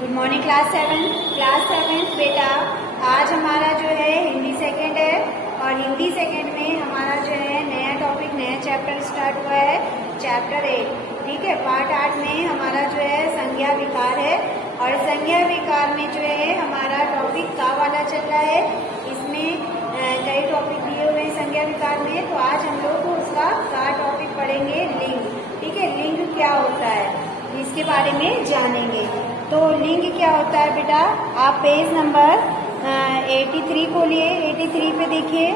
Good morning class seven बेटा। आज हमारा जो है हिंदी सेकंड है और हिंदी सेकंड में हमारा जो है नया टॉपिक नया चैप्टर स्टार्ट हुआ है, चैप्टर 8। ठीक है, पार्ट 8 में हमारा जो है संज्ञा विकार है और संज्ञा विकार में जो है हमारा टॉपिक का वाला चल रहा है। इसमें कई टॉपिक दिए हुए हैं संज्ञा विकार में, तो आज हम लोग उसका का टॉपिक पढ़ेंगे लिंग। ठीक है, लिंग क्या होता है इसके बारे में जानेंगे। तो लिंग क्या होता है बेटा, आप पेज नंबर 83 खोलिए। 83 पे देखिए,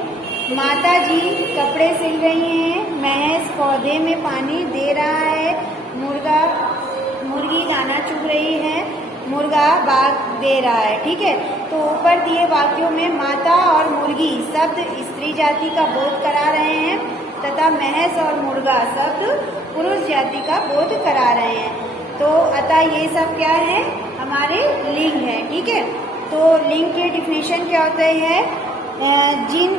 माता जी कपड़े सिल रही हैं, महज पौधे में पानी दे रहा है, मुर्गी दाना चुग रही है, मुर्गा बाग दे रहा है। ठीक है, तो ऊपर दिए वाक्यों में माता और मुर्गी शब्द स्त्री जाति का बोध करा रहे हैं तथा महज और मुर्गा शब्द पुरुष जाति का बोध करा रहे हैं। तो अतः ये सब क्या है, हमारे लिंग है। ठीक है, तो लिंग के डिफिनेशन क्या होता है, जिन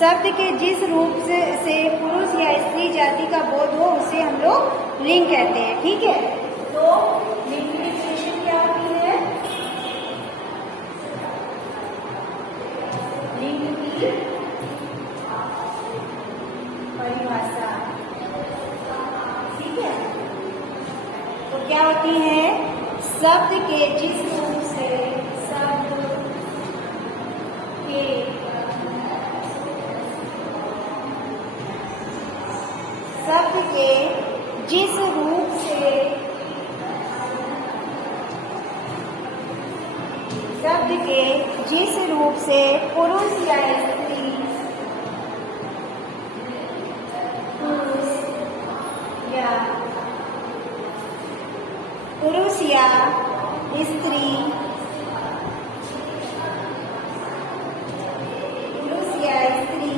शब्द के जिस रूप से पुरुष या स्त्री जाति का बोध हो उसे हम लोग लिंग कहते हैं। ठीक है, तो लिंग की डिफिनेशन क्या होती है, लिंग की परिभाषा। ठीक है, तो क्या होती है, शब्द के जिस रूप से शब्द के जिस रूप से पुरुष या स्त्री पुरुष या स्त्री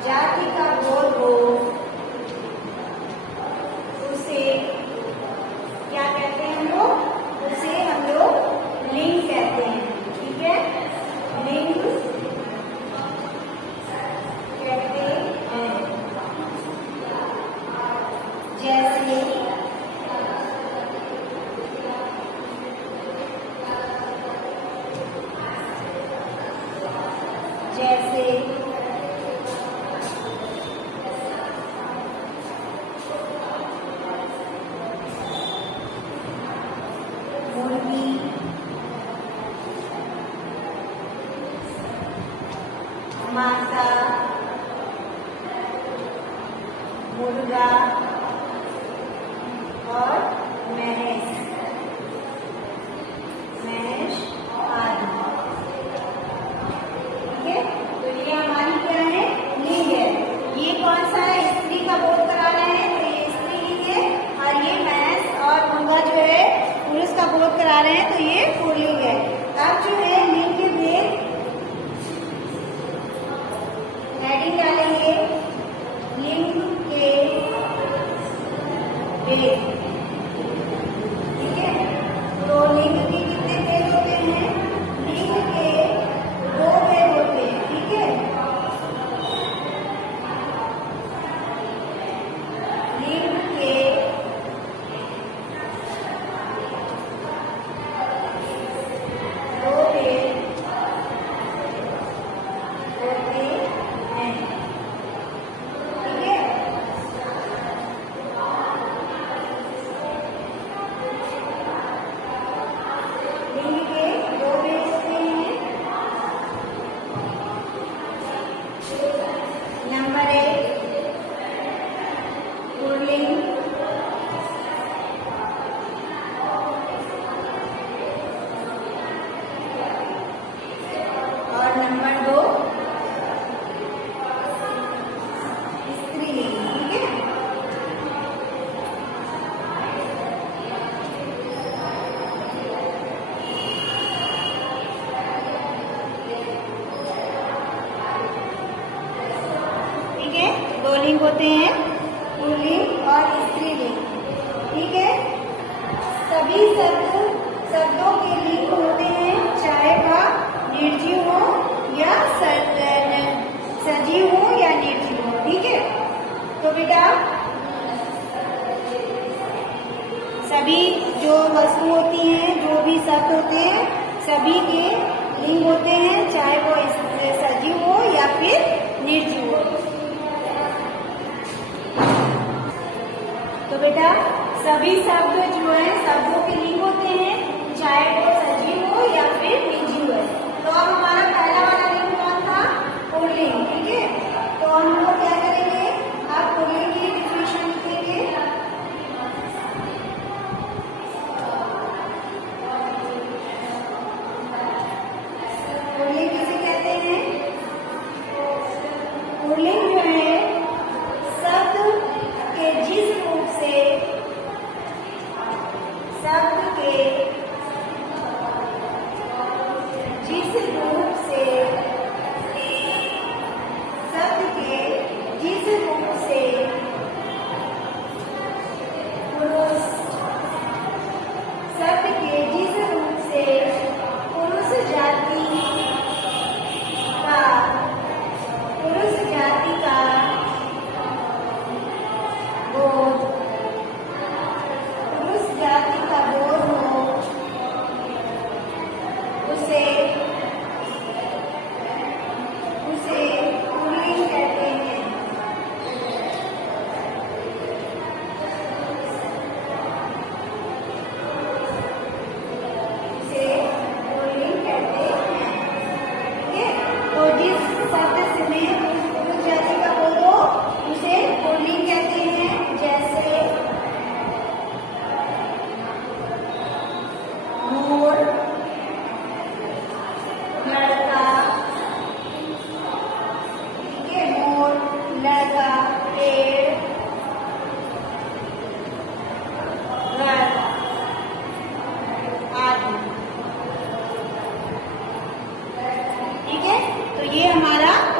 जाति का बोध हो उसे क्या कहते हैं हम लोग, उसे हम लोग लिंग कहते हैं। ठीक है, लिंग कहते हैं। जैसे मुर्गी, माता, मुर्गा और महज आदि। ठीक है, तो ये हमारी क्या है, लिंग है। ये कौन सा है, स्त्री का बोध करा रहे हैं, तो ये स्त्री लिंग है, और ये भैंस और मुर्गा जो है पुरुष का बोध करा रहे हैं, तो ये पुल्लिंग है। अब जो है लिंग के भेद हेडिंग डालेंगे, लिंग के भेद। ठीक है, तो लिंग के कितने भेद होते हैं, लिंग के 2 भेद होते हैं। ठीक है, लिंग के 2 भेद होते हैं। ठीक है, लिंग के 2 भेद होते हैं। नंबर 1 पुल्लिंग, और नंबर 2 स्त्रीलिंग। ठीक है, ठीक है, 2 लिंग होते हैं, पुल्लिंग और स्त्रीलिंग। ठीक है, सभी शब्दों के लिंग होते हैं, चाहे वह निर्जीव हो या सजीव सभी के लिंग होते हैं, चाहे वो सजीव हो या फिर निर्जीव हो। तो बेटा सभी शब्द जो है शब्दों के लिंग होते हैं, चाहे वो सजीव हो या फिर निर्जीव है। तो अब हमारा पहला वाला लिंग कौन था? पुल्लिंग। ठीक है, तो हम लोग क्या करेंगे, आप पुल्लिंग की डिफिनेशन लिखेंगे। पुल्लिंग किसे कहते हैं? पुल्लिंग जो है शब्द के जिस रूप से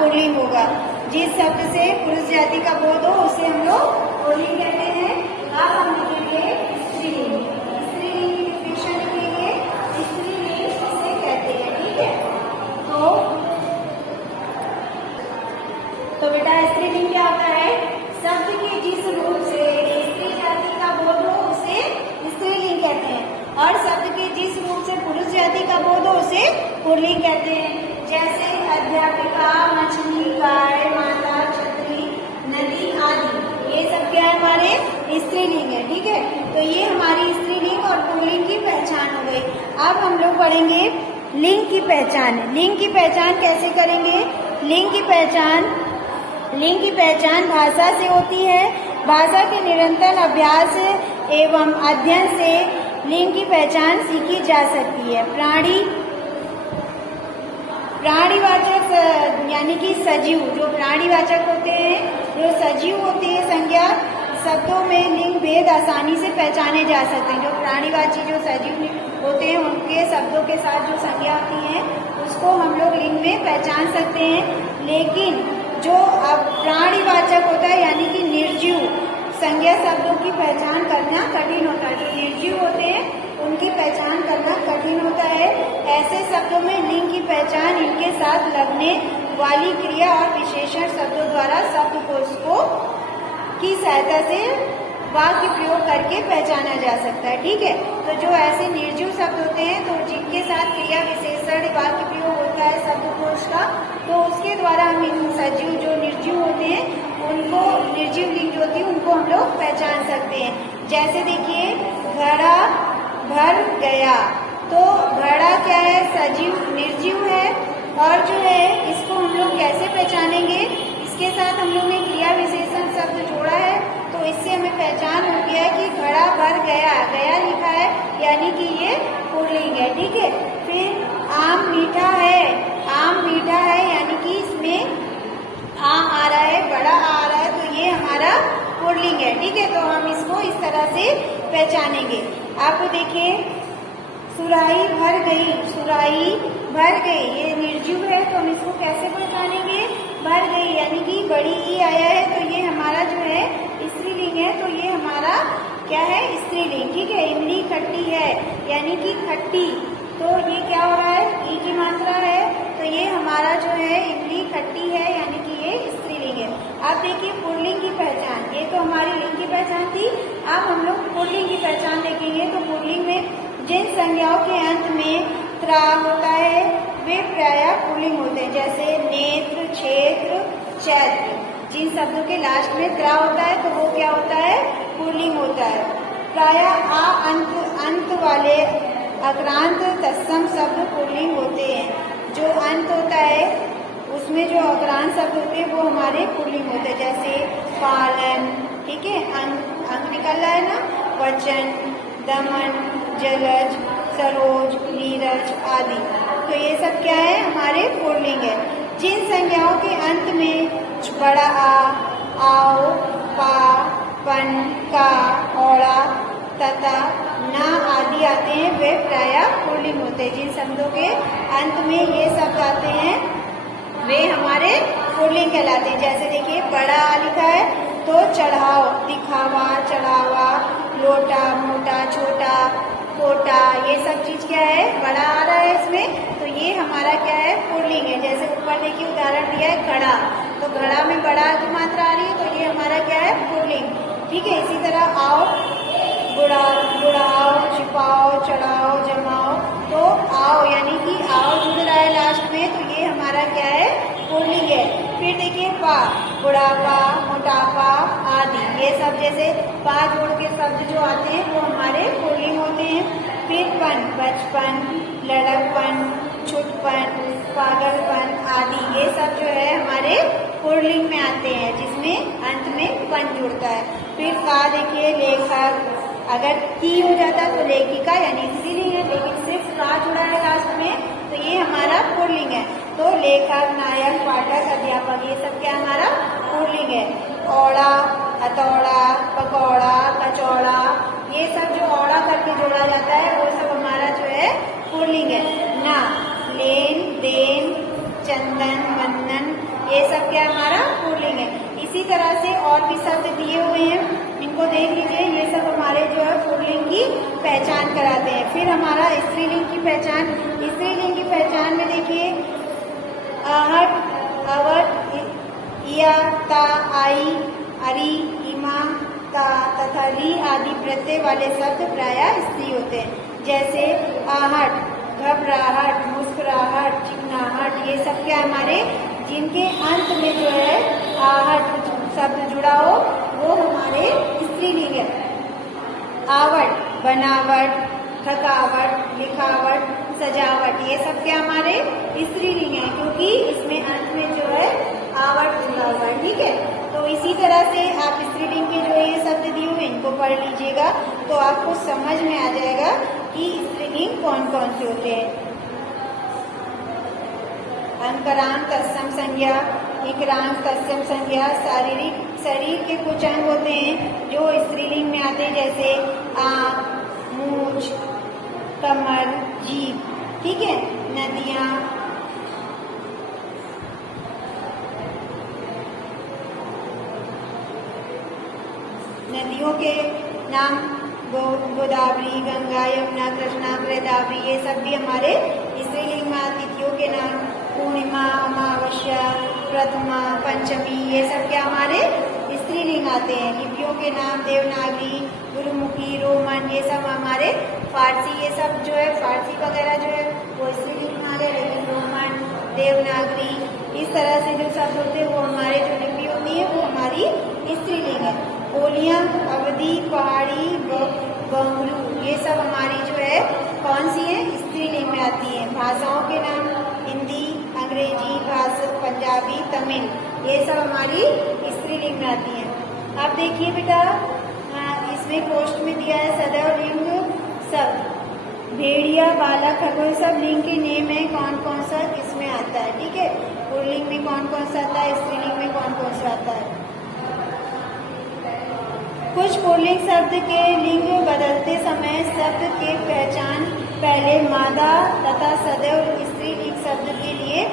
पुल्लिंग होगा। जिस शब्द से पुरुष जाति का बोध हो उसे हम लोग पुल्लिंग कहते हैं। अब हम लिखेंगे स्त्रीलिंग। स्त्रीलिंग की डिफिनेशन लिखेंगे। स्त्रीलिंग किसे कहते हैं? ठीक है, तो बेटा स्त्रीलिंग क्या होता है? शब्द के जिस रूप से स्त्री जाति का बोध हो उसे स्त्रीलिंग कहते हैं, और शब्द के जिस रूप से पुरुष जाति का बोध हो उसे पुल्लिंग कहते हैं। जैसे अध्यापिका, मछली, गाय, माता, छतरी, नदी आदि, ये सब क्या है? हमारे स्त्रीलिंग है। ठीक है, तो ये हमारी स्त्रीलिंग और पुल्लिंग की पहचान हो गई। अब हम लोग पढ़ेंगे लिंग की पहचान। लिंग की पहचान कैसे करेंगे? लिंग की पहचान भाषा से होती है। भाषा के निरंतर अभ्यास एवं अध्ययन से लिंग की पहचान सीखी जा सकती है। प्राणीवाचक यानी कि सजीव, जो प्राणीवाचक होते हैं, जो सजीव होते हैं, संज्ञा शब्दों में लिंग भेद आसानी से पहचाने जा सकते हैं। जो प्राणीवाची जो सजीव होते हैं उनके शब्दों के साथ जो संज्ञा होती है उसको हम लोग लिंग में पहचान सकते हैं। लेकिन जो अब प्राणीवाचक होता है यानी कि निर्जीव संज्ञा शब्दों की पहचान करना कठिन होता है। जो निर्जीव होते हैं उनकी पहचान करना कठिन होता है। ऐसे शब्दों में लिंग की पहचान इनके साथ लगने वाली क्रिया और विशेषण शब्दों द्वारा शब्दकोश को की सहायता से वाक्य प्रयोग करके पहचाना जा सकता है। ठीक है, तो जो ऐसे निर्जीव शब्द होते हैं तो जिनके साथ क्रिया विशेषण वाक्य प्रयोग होता है शब्दकोश का, तो उसके द्वारा हम इन सजीव जो निर्जीव होते हैं उनको, निर्जीव लिंग जो होती है उनको हम लोग पहचान सकते हैं। जैसे देखिए घड़ा भर गया, तो घड़ा क्या है? सजीव निर्जीव है, और जो है इसको हम लोग कैसे पहचानेंगे? इसके साथ हम लोग ने क्रिया विशेषण शब्द जोड़ा है, तो इससे हमें पहचान होती है कि घड़ा भर गया, गया लिखा है यानी कि ये पुल्लिंग है। ठीक है, फिर आम मीठा है, आम मीठा है यानी कि इसमें आम आ रहा है, बड़ा आ रहा है, तो ये हमारा पुल्लिंग है। ठीक है, तो हम इसको इस तरह से पहचानेंगे। आप देखिए सुराही भर गई, सुराही भर गई, ये निर्जीव है तो हम इसको कैसे पहचानेंगे? भर गई यानी कि बड़ी ई आया है तो ये हमारा जो है स्त्रीलिंग है, तो ये हमारा क्या है? स्त्रीलिंग। ठीक है, इमली खट्टी है यानी कि खट्टी, तो ये क्या हो रहा है? ई की मात्रा है, तो ये हमारा जो है इमली खट्टी है यानी कि ये स्त्रीलिंग है। अब देखिए पुल्लिंग की पहचान, ये तो हमारी लिंग की पहचान थी। अब हम लोग पुल्लिंग की पहचान देखेंगे। तो पुल्लिंग में जिन संज्ञाओं के अंत में त्रा होता है वे प्रायः पुल्लिंग होते हैं, जैसे नेत्र, क्षेत्र, चैत्र। जिन शब्दों के लास्ट में त्रा होता है तो वो क्या होता है, पुल्लिंग होता है। प्रायः आ अंत वाले अक्रांत तत्सम शब्द पुल्लिंग होते हैं। जो अंत होता है उसमें जो अक्रांत शब्द होते हैं वो हमारे पुल्लिंग होते हैं, जैसे पालन, ठीक है, अंग निकल रहा है ना, वचन, दमन, जलज, सरोज, नीरज आदि। तो ये सब क्या है, हमारे पुल्लिंग है। जिन संज्ञाओं के अंत में बड़ा आ, आओ, पा, पन, का, औड़ा तथा ना आदि आते हैं वे प्रायः पुल्लिंग होते हैं। जिन शब्दों के अंत में ये शब्द आते हैं वे हमारे पुल्लिंग कहलाते हैं। जैसे देखिए बड़ा आ लिखा है तो चढ़ाओ, दिखावा, चढ़ावा, लोटा, मोटा, छोटा, कोटा, ये सब चीज क्या है, बड़ा आ रहा है इसमें, तो ये हमारा क्या है, पुल्लिंग है। जैसे ऊपर देखिए उदाहरण दिया है घड़ा, तो घड़ा में बड़ा की मात्रा आ रही है तो ये हमारा क्या है, पुल्लिंग, ठीक है। इसी तरह आओ, बुढ़ाओ, छिपाओ, चढ़ाओ, जमाओ, तो आओ यानी कि आओ जुड़ रहा है लास्ट में, तो ये हमारा क्या है, पुल्लिंग है। फिर देखिए पा, बुढ़ापा, मोटापा आदि, ये सब जैसे पा जोड़ के शब्द जो आते हैं वो हमारे पुल्लिंग होते हैं। फिर पन, बचपन, लड़कपन, छुटपन, पागलपन आदि, ये सब जो है हमारे पुल्लिंग में आते हैं, जिसमें अंत में पन जुड़ता है। फिर का देखिए लेखक, अगर की हो जाता तो लेखिका यानी स्त्रीलिंग है, लेकिन सिर्फ का जुड़ा है लास्ट में तो ये हमारा पुल्लिंग है। तो लेखक, नायक, पाठक, अध्यापक, ये सब क्या हमारा पुल्लिंग है। औड़ा, हथौड़ा, पकौड़ा, कचौड़ा, ये सब जो औड़ा करके जोड़ा जाता है वो सब हमारा जो है पुल्लिंग है। ना, लेन देन, चंदन, वंदन, ये सब क्या हमारा पुल्लिंग है। इसी तरह से और भी शब्द दिए हुए हैं, इनको देख लीजिए, ये सब हमारे जो है पुल्लिंग की पहचान कराते हैं। फिर हमारा स्त्रीलिंग की पहचान, स्त्रीलिंग की पहचान में देखिए आहट, अवट, इया, ता, आई, अरी, इमा, ता तथा री आदि प्रत्यय वाले शब्द प्रायः स्त्री होते हैं। जैसे आहट, घबराहट, मुस्कुराहट, चिकनाहट, ये सब क्या हमारे, जिनके अंत में जो है आहट शब्द जुड़ा हो वो हमारे स्त्रीलिंग है। आवट, बनावट, थकावट, लिखावट, सजावट, ये सब क्या हमारे स्त्रीलिंग है, क्योंकि इसमें अंत में जो है आवट जुड़ा हुआ है, ठीक है। तो इसी तरह से आप स्त्रीलिंग के जो ये शब्द दिए हुए इनको पढ़ लीजिएगा तो आपको समझ में आ जाएगा कि स्त्रीलिंग कौन कौन से होते हैं। अंकरांत तत्सम संज्ञा, इकरांत तत्सम संज्ञा, शारीरिक, शरीर के कुछ अंग होते हैं जो स्त्रीलिंग में आते हैं, जैसे आँख, मूंछ, कमर, जीभ, ठीक है। नदियाँ, नदियों के नाम गोदावरी, गंगा, यमुना, कृष्णा, गोदावरी, ये सब भी हमारे स्त्रीलिंग में। तिथियों के नाम पूर्णिमा, अमावस्या, प्रथमा, पंचमी, ये सब क्या हमारे स्त्रीलिंग आते हैं। लिपियों के नाम देवनागरी, गुरुमुखी, रोमन, ये सब हमारे फारसी, ये सब जो है फारसी वगैरह जो है वो स्त्रीलिंग में आ रहे, लेकिन रोमन, देवनागरी, इस तरह से जो शब्द होते हैं वो हमारे जो लिपि होती है वो हमारी स्त्रीलिंग है। बोलियां, अवधी, पहाड़ी, बंगलू, ये सब हमारी जो है कौन सी है, स्त्रीलिंग में आती है। भाषाओं के नाम हिंदी, अंग्रेजी भाषा, पंजाबी, तमिल, ये सब हमारी स्त्रीलिंग में आती हैं। अब देखिए बेटा, इसमें पोस्ट में दिया है सदैव लिंग शब्द, भेड़िया, बालक, खरगोश, सब लिंग के नेम है, कौन कौन सा किसमें आता है, ठीक है। पुल्लिंग में कौन कौन सा आता है, स्त्रीलिंग में कौन कौन सा आता है। कुछ पुल्लिंग शब्द के लिंग बदलते समय शब्द के पहचान पहले मादा तथा सदैव स्त्रीलिंग शब्द के लिए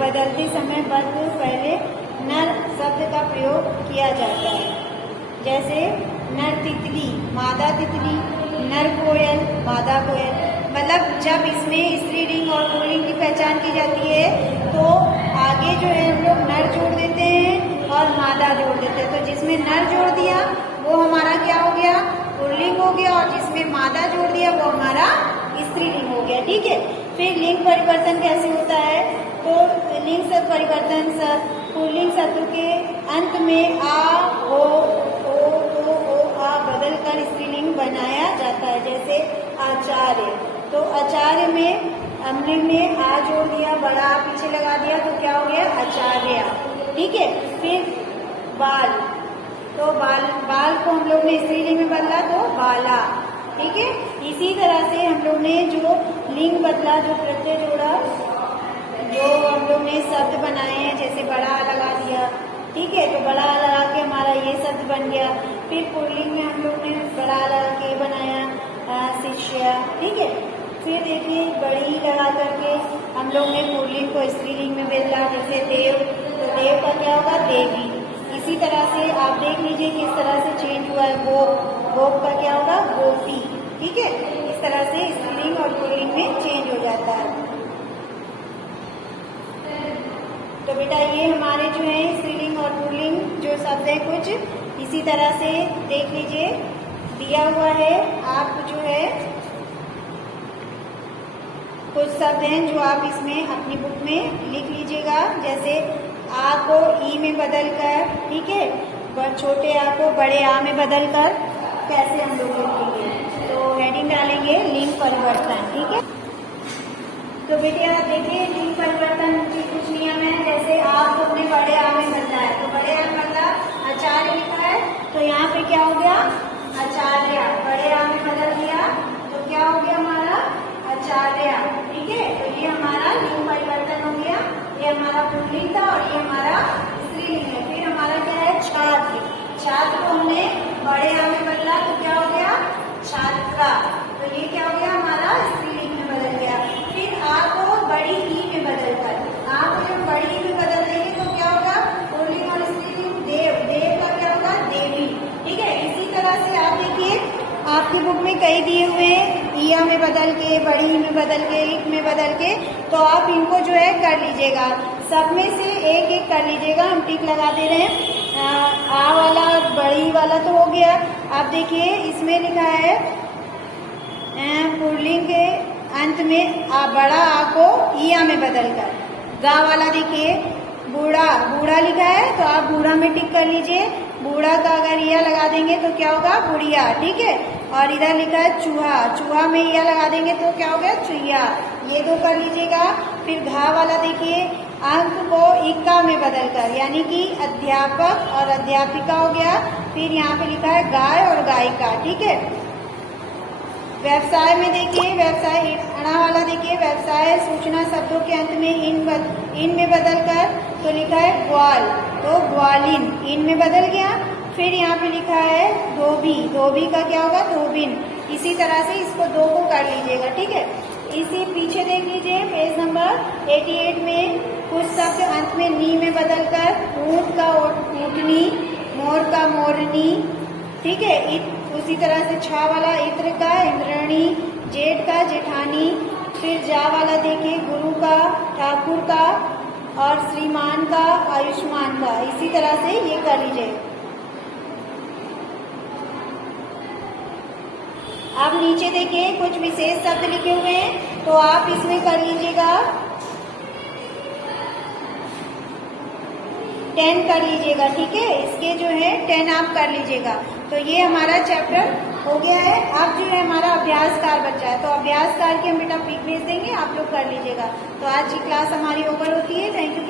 बदलते समय बद पहले नर शब्द का प्रयोग किया जाता है। जैसे नर तितली, मादा तितली, नर कोयल, मादा कोयल। मतलब जब इसमें स्त्रीलिंग और पुल्लिंग की पहचान की जाती है तो आगे जो है हम लोग नर जोड़ देते हैं और मादा जोड़ देते हैं। तो जिसमें नर जोड़ दिया वो हमारा क्या हो गया, पुल्लिंग हो गया, और जिसमें मादा जोड़ दिया वो हमारा स्त्रीलिंग हो गया, ठीक है। फिर लिंग परिवर्तन कैसे होता है, तो लिंग शब्द परिवर्तन पुल्लिंग शब्द के अंत में आ ओ आ बदलकर स्त्रीलिंग बनाया जाता है, जैसे आचार्य। तो आचार्य में हमने आ जोड़ दिया, बड़ा आ पीछे लगा दिया, तो क्या हो गया आचार्य, ठीक है। फिर बाल, तो बाल को हम लोग ने स्त्रीलिंग में बदला तो बाला, ठीक है। इसी तरह से हम लोग ने जो लिंग बदला, जो प्रत्यय जोड़ा, जो हम लोग ने शब्द बनाए हैं, जैसे बड़ा लगा दिया, ठीक है, तो बड़ा लगा के हमारा ये शब्द बन गया। फिर पुल्लिंग में हम लोग ने बड़ा लगा के बनाया शिष्य, ठीक है। फिर देखिए बड़ी लगा करके हम लोग ने पुल्लिंग को स्त्रीलिंग में बदला, जैसे देव, तो देव का क्या होगा देवी। इसी तरह से आप देख लीजिए किस तरह से चेंज हुआ है, गोप का क्या होगा गोपी, ठीक है। इस तरह से स्त्रीलिंग और पुल्लिंग में चेंज हो जाता है। तो बेटा ये हमारे जो है स्त्रीलिंग और पुल्लिंग जो शब्द है कुछ इसी तरह से देख लीजिए, दिया हुआ है। आप जो है कुछ शब्द हैं जो आप इसमें अपनी बुक में लिख लीजिएगा, जैसे आ को ई में बदल कर, ठीक है, छोटे आ को बड़े आ में बदल कर कैसे हम लोग लिखेंगे। तो हेडिंग डालेंगे लिंग परिवर्तन, ठीक है। तो बेटे आप देखिए लिंग परिवर्तन की कुछ नियम है, जैसे आप अपने बड़े आ में बदला है, तो बड़े आ में बदला आचार्य लिखा है, तो यहाँ पे क्या हो गया आचार्य, बड़े आ में बदल दिया तो क्या हो गया हमारा आचार्य, ठीक है। तो ये हमारा लिंग परिवर्तन हो गया, ये हमारा पुल्लिंग था और ये हमारा स्त्रीलिंग है। फिर हमारा क्या है छात्र, छात्र को हमने बड़े आ में बदला तो क्या हो गया छात्रा, तो ये क्या हो गया हमारा स्त्रीलिंग में बदल गया। फिर आ को बड़ी ई में बदल कर, आ को जब बड़ी ई में बदल देंगे तो क्या होगा पुल्लिंग और स्त्रीलिंग देव, देव का क्या होगा देवी, ठीक है। इसी तरह से आप देखिए आपकी बुक में कई दिए हुए हैं, ईया में बदल के, बड़ी ई में बदल के, इक में बदल के, तो आप इनको जो है कर लीजिएगा, सब में से एक एक कर लीजिएगा। हम टिक लगा दे रहे हैं, आ वाला बड़ी वाला तो हो गया। आप देखिए इसमें लिखा है पुल्लिंग के अंत में बड़ा आ को ईया में बदल कर, गा वाला देखिए बूढ़ा, बूढ़ा लिखा है तो आप बूढ़ा में टिक कर लीजिए, बूढ़ा का अगर ईया लगा देंगे तो क्या होगा बुढ़िया, ठीक है। और इधर लिखा है चूहा, चूहा में ईया लगा देंगे तो क्या हो गया चुहिया, ये दो कर लीजिएगा। फिर घा वाला देखिए अंक को इक्का में बदल कर, यानी कि अध्यापक और अध्यापिका हो गया। फिर यहाँ पे लिखा है गाय और गायिका, ठीक है। व्यवसाय में देखिए, व्यवसाय अणा वाला देखिए, व्यवसाय सूचना शब्दों के अंत में इन में बदल कर, तो लिखा है ग्वाल, तो ग्वालिन, इन में बदल गया। फिर यहाँ पे लिखा है धोबी, धोबी का क्या होगा धोबिन। इसी तरह से इसको दो को कर लीजिएगा, ठीक है। इसी पीछे देख लीजिए पेज नंबर 88 में कुछ शब्द अंत में नी में बदल कर, ऊंट का ऊँटनी, मोर का मोरनी, ठीक है। उसी तरह से छा वाला इत्र का इंद्रणी, जेठ का जेठानी। फिर जा वाला देखिए गुरु का ठाकुर का और श्रीमान का आयुष्मान का, इसी तरह से ये कर लीजिए। अब नीचे देखिए कुछ विशेष शब्द लिखे हुए हैं, तो आप इसमें कर लीजिएगा 10 कर लीजिएगा, ठीक है। इसके जो है 10 आप कर लीजिएगा। तो ये हमारा चैप्टर हो गया है। अब जो है हमारा अभ्यास कार्य बचा है, तो अभ्यास कार्य के हम बेटा पिक भेज देंगे, आप लोग कर लीजिएगा। तो आज की क्लास हमारी ओवर होती है। Thank you.